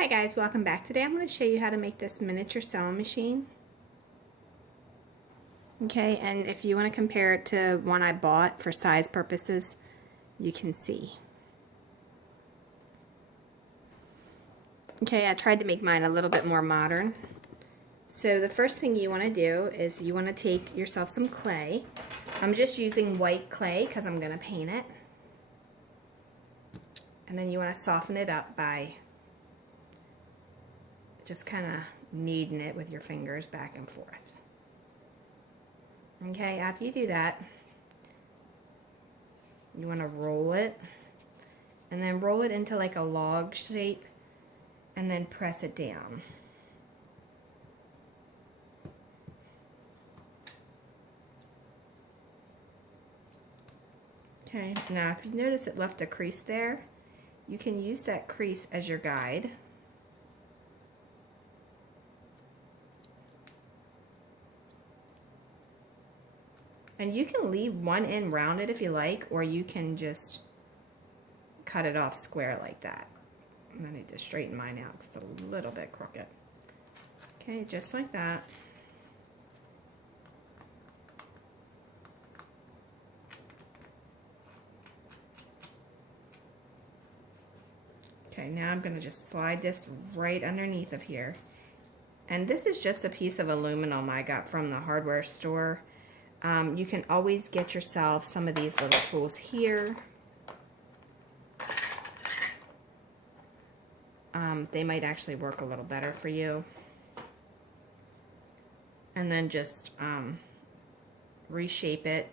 Hi guys, welcome back. Today I'm going to show you how to make this miniature sewing machine. Okay, and if you want to compare it to one I bought for size purposes, you can see. Okay, I tried to make mine a little bit more modern. So the first thing you want to do is you want to take yourself some clay. I'm just using white clay because I'm going to paint it. And then you want to soften it up by just kind of kneading it with your fingers back and forth. Okay, after you do that, you want to roll it, and then roll it into like a log shape, and then press it down. Okay, now if you notice it left a crease there, you can use that crease as your guide. And you can leave one end rounded if you like, or you can just cut it off square like that. I need to straighten mine out, it's a little bit crooked. Okay, just like that. Okay, now I'm going to just slide this right underneath of here. And this is just a piece of aluminum I got from the hardware store. You can always get yourself some of these little tools here. They might actually work a little better for you. And then just reshape it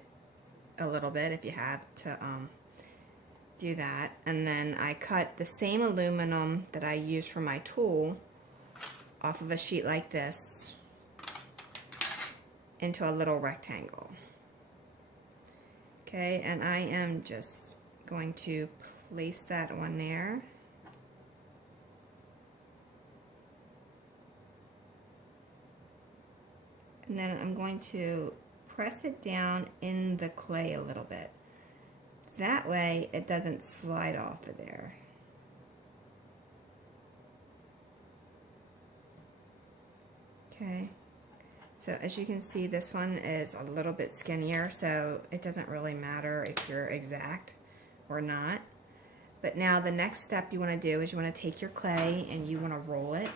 a little bit if you have to do that. And then I cut the same aluminum that I used for my tool off of a sheet like this into a little rectangle. Okay, and I am just going to place that on there. And then I'm going to press it down in the clay a little bit. That way it doesn't slide off of there. Okay. So as you can see, this one is a little bit skinnier, so it doesn't really matter if you're exact or not. But now the next step you want to do is you want to take your clay and you want to roll it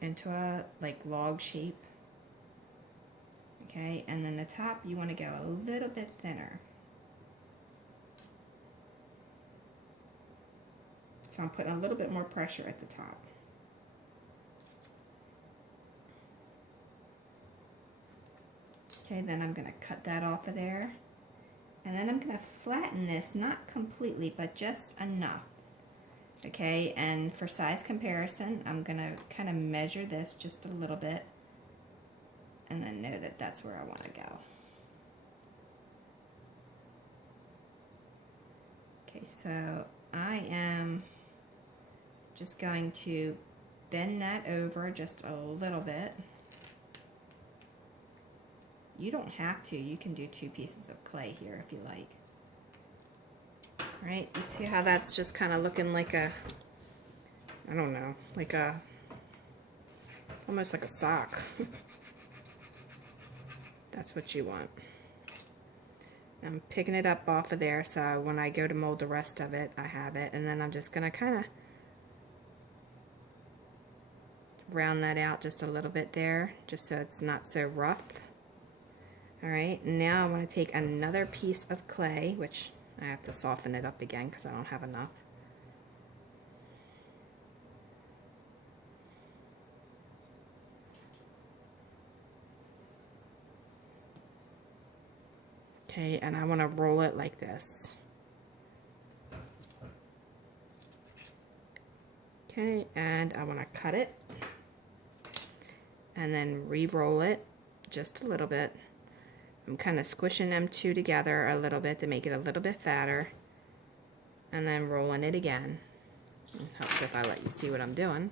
into a like log shape. Okay, and then the top you want to go a little bit thinner. So I'm putting a little bit more pressure at the top. Okay, then I'm going to cut that off of there. And then I'm going to flatten this, not completely, but just enough. Okay, and for size comparison, I'm going to kind of measure this just a little bit and then know that that's where I want to go. Okay, so I am just going to bend that over just a little bit. You don't have to. You can do 2 pieces of clay here if you like. Right? You see how that's just kind of looking like a, I don't know, like a, almost like a sock. That's what you want. I'm picking it up off of there so when I go to mold the rest of it, I have it. And then I'm just going to kind of round that out just a little bit there, just so it's not so rough. Alright, now I want to take another piece of clay, which I have to soften it up again because I don't have enough. Okay, and I want to roll it like this. Okay, and I want to cut it and then re-roll it just a little bit. I'm kind of squishing them two together a little bit to make it a little bit fatter, and then rolling it again. It helps if I let you see what I'm doing.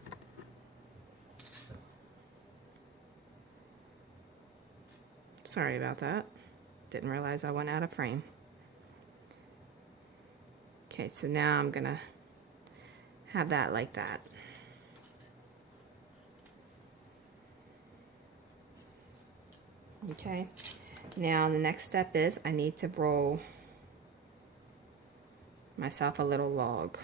Sorry about that. Didn't realize I went out of frame. Okay, so now I'm gonna have that like that. Okay, now the next step is I need to roll myself a little log.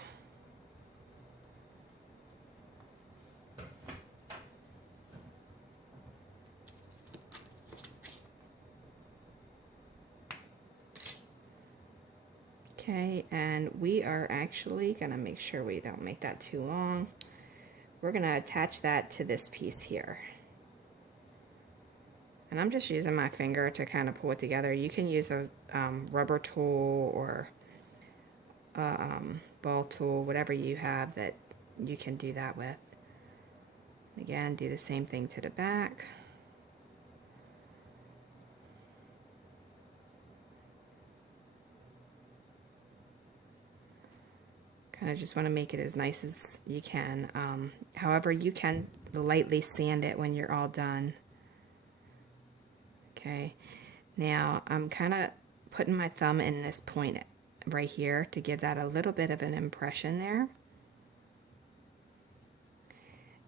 Okay, and we are actually gonna make sure we don't make that too long. We're gonna attach that to this piece here. And I'm just using my finger to kind of pull it together. You can use a rubber tool or a ball tool, whatever you have that you can do that with. Again, do the same thing to the back. Kind of just want to make it as nice as you can. However, you can lightly sand it when you're all done. Okay, now I'm kind of putting my thumb in this point right here to give that a little bit of an impression there.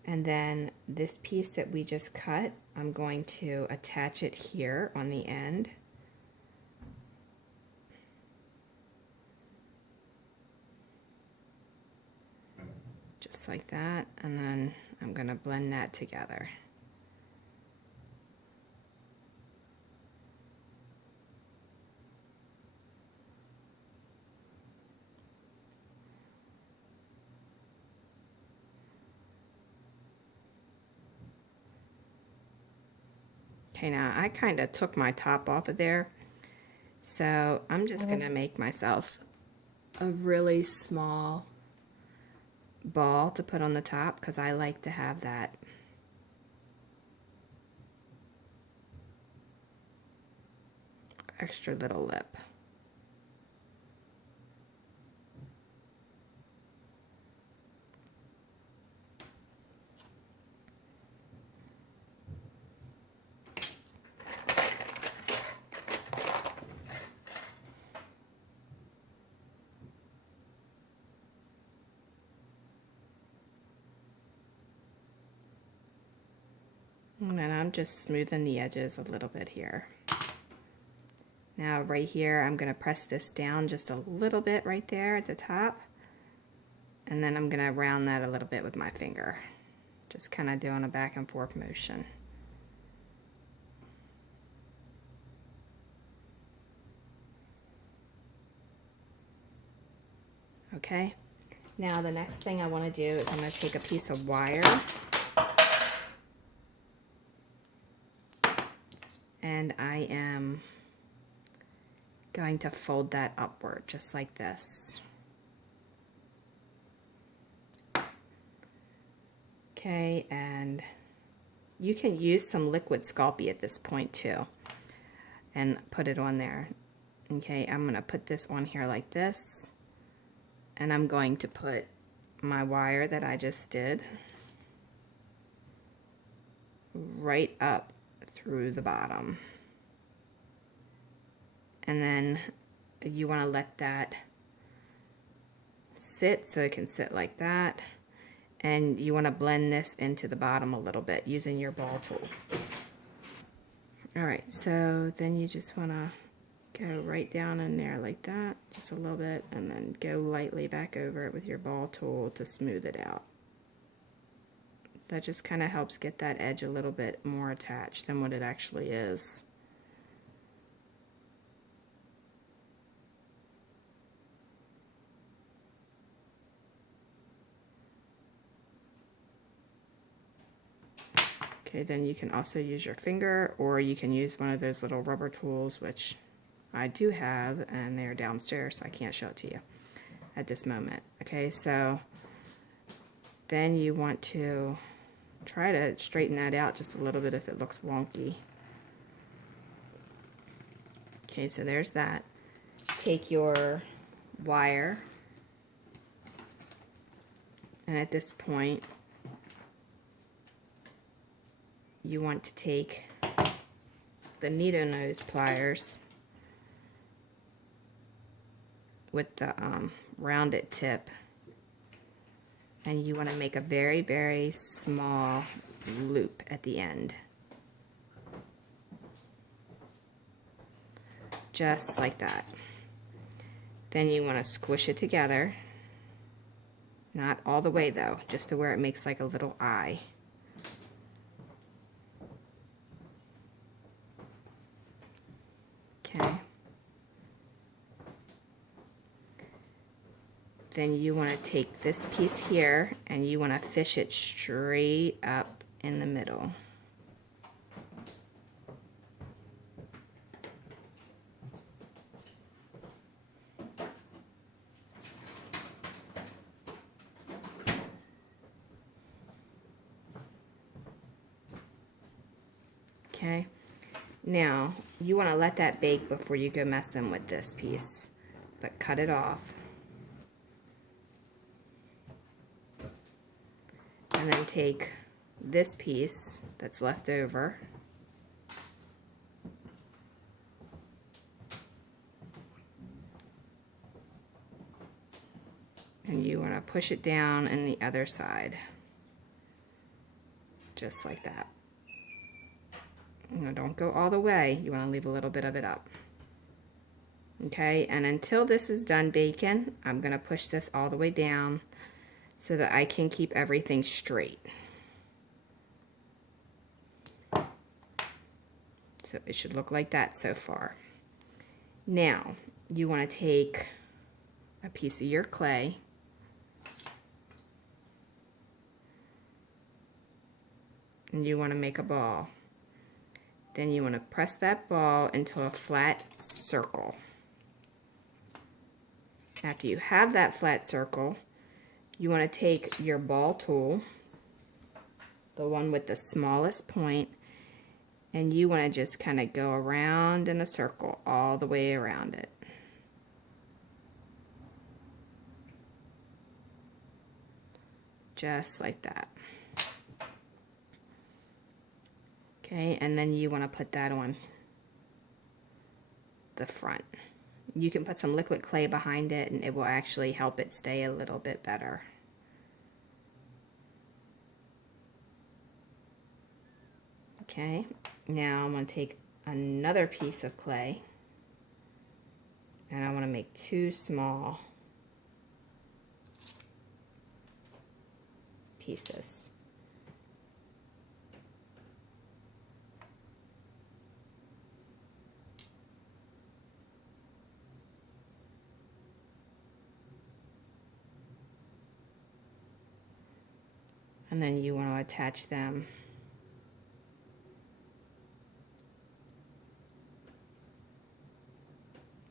And then this piece that we just cut, I'm going to attach it here on the end. Just like that, and then I'm going to blend that together. Okay, now I kind of took my top off of there, so I'm just going to make myself a really small ball to put on the top because I like to have that extra little lip. And then I'm just smoothing the edges a little bit here. Now right here, I'm going to press this down just a little bit right there at the top. And then I'm going to round that a little bit with my finger. Just kind of doing a back and forth motion. Okay. Now the next thing I want to do is I'm going to take a piece of wire. And I am going to fold that upward just like this. Okay, and you can use some liquid Sculpey at this point too and put it on there. Okay, I'm going to put this on here like this, and I'm going to put my wire that I just did right up through the bottom. And then you want to let that sit so it can sit like that. And you want to blend this into the bottom a little bit using your ball tool. Alright, so then you just want to go right down in there like that, just a little bit, and then go lightly back over it with your ball tool to smooth it out. That just kind of helps get that edge a little bit more attached than what it actually is. Okay, then you can also use your finger, or you can use one of those little rubber tools, which I do have, and they're downstairs, so I can't show it to you at this moment. Okay, so then you want to try to straighten that out just a little bit if it looks wonky. Okay, so there's that. Take your wire, and at this point you want to take the needle nose pliers with the rounded tip, and you want to make a very, very small loop at the end. Just like that. Then you want to squish it together. Not all the way though, just to where it makes like a little eye. Okay. Then you want to take this piece here and you want to fish it straight up in the middle. Okay, now you want to let that bake before you go messing with this piece, but cut it off. And then take this piece that's left over and you want to push it down in the other side, just like that. Now don't go all the way, you want to leave a little bit of it up. Okay, and until this is done baking, I'm going to push this all the way down so that I can keep everything straight. So it should look like that so far. Now, you want to take a piece of your clay and you want to make a ball. Then you want to press that ball into a flat circle. After you have that flat circle, you want to take your ball tool, the one with the smallest point, and you want to just kind of go around in a circle all the way around it. Just like that. Okay, and then you want to put that on the front. You can put some liquid clay behind it and it will actually help it stay a little bit better. Okay, now I'm going to take another piece of clay and I want to make two small pieces. And then you want to attach them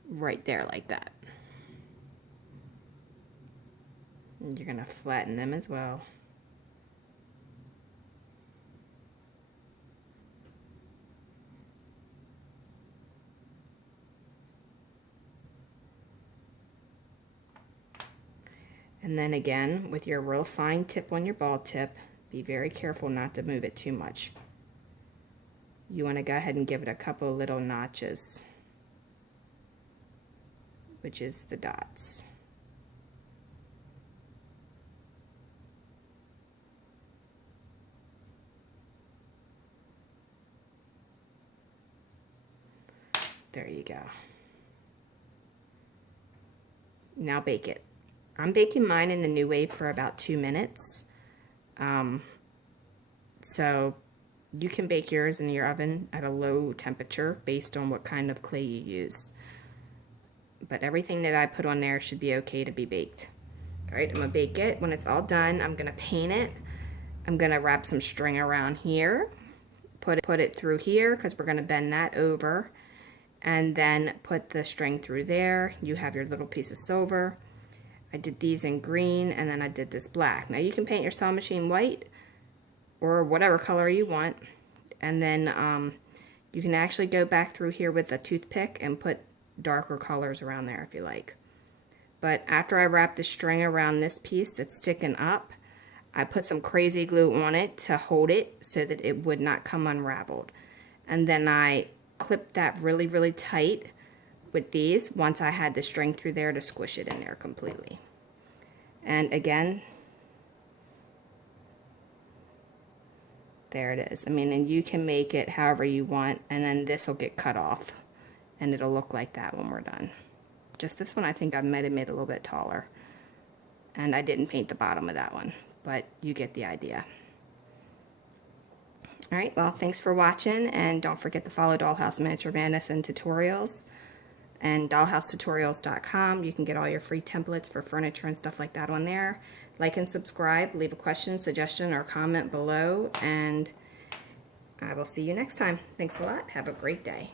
right there like that. And you're going to flatten them as well. And then again, with your real fine tip on your ball tip, be very careful not to move it too much. You want to go ahead and give it a couple little notches, which is the dots. There you go. Now bake it. I'm baking mine in the New Wave for about 2 minutes. So you can bake yours in your oven at a low temperature based on what kind of clay you use. But everything that I put on there should be okay to be baked. All right, I'm gonna bake it. When it's all done, I'm gonna paint it. I'm gonna wrap some string around here, put it through here because we're gonna bend that over, and then put the string through there. You have your little piece of silver. I did these in green and then I did this black. Now you can paint your sewing machine white or whatever color you want, and then you can actually go back through here with a toothpick and put darker colors around there if you like. But after I wrap the string around this piece that's sticking up, I put some crazy glue on it to hold it so that it would not come unraveled. And then I clipped that really, really tight with these once I had the string through there to squish it in there completely. And again, there it is. I mean, and you can make it however you want, and then this will get cut off and it'll look like that when we're done. Just this one I think I might have made a little bit taller, and I didn't paint the bottom of that one, but you get the idea. Alright, well, thanks for watching, and don't forget to follow Dollhouse Miniature Madness and tutorials, and dollhousetutorials.com. You can get all your free templates for furniture and stuff like that on there. Like and subscribe, leave a question, suggestion, or comment below, and I will see you next time. Thanks a lot. Have a great day.